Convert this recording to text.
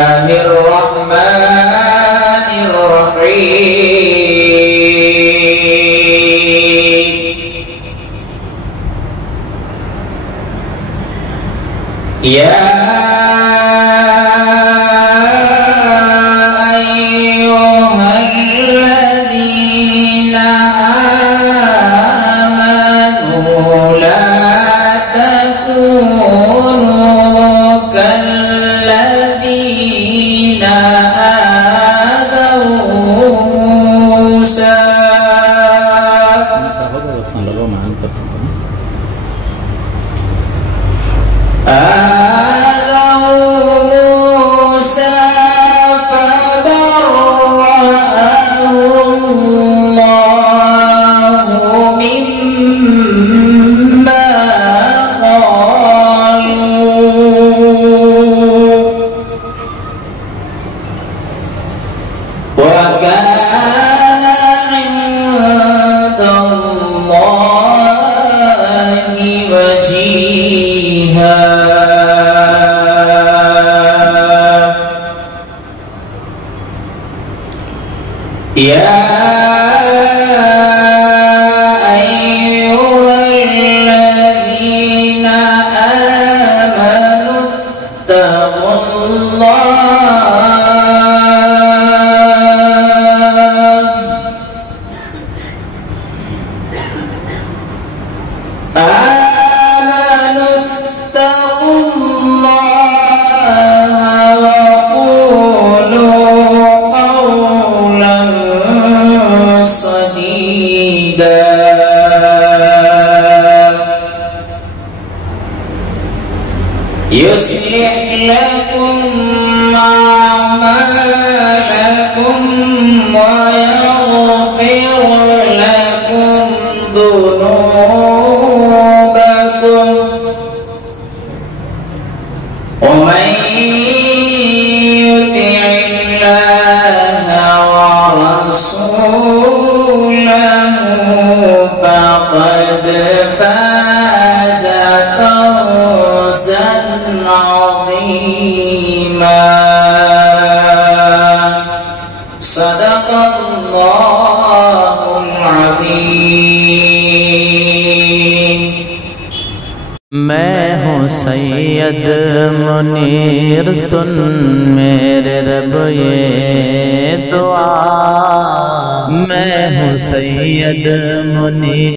الرحمن الرحيم يا أيها الذين آمنوا لا تكونوا كالذين آذوا موسى فبرأه الله مما قالوا وكان عند الله وجيها يا أيها الذين آمنوا اتقوا الله وقولوا قولا سديدا يصلح لكم أعمالكم ويغفر لكم ذنوبكم ومن يطع الله ورسوله فقد فاز فوزا عظيما صدق الله العظيم मैं हूँ सैयद मुनीर सुन मेरे रब ये दुआ मैं हूँ सैयद मुनीर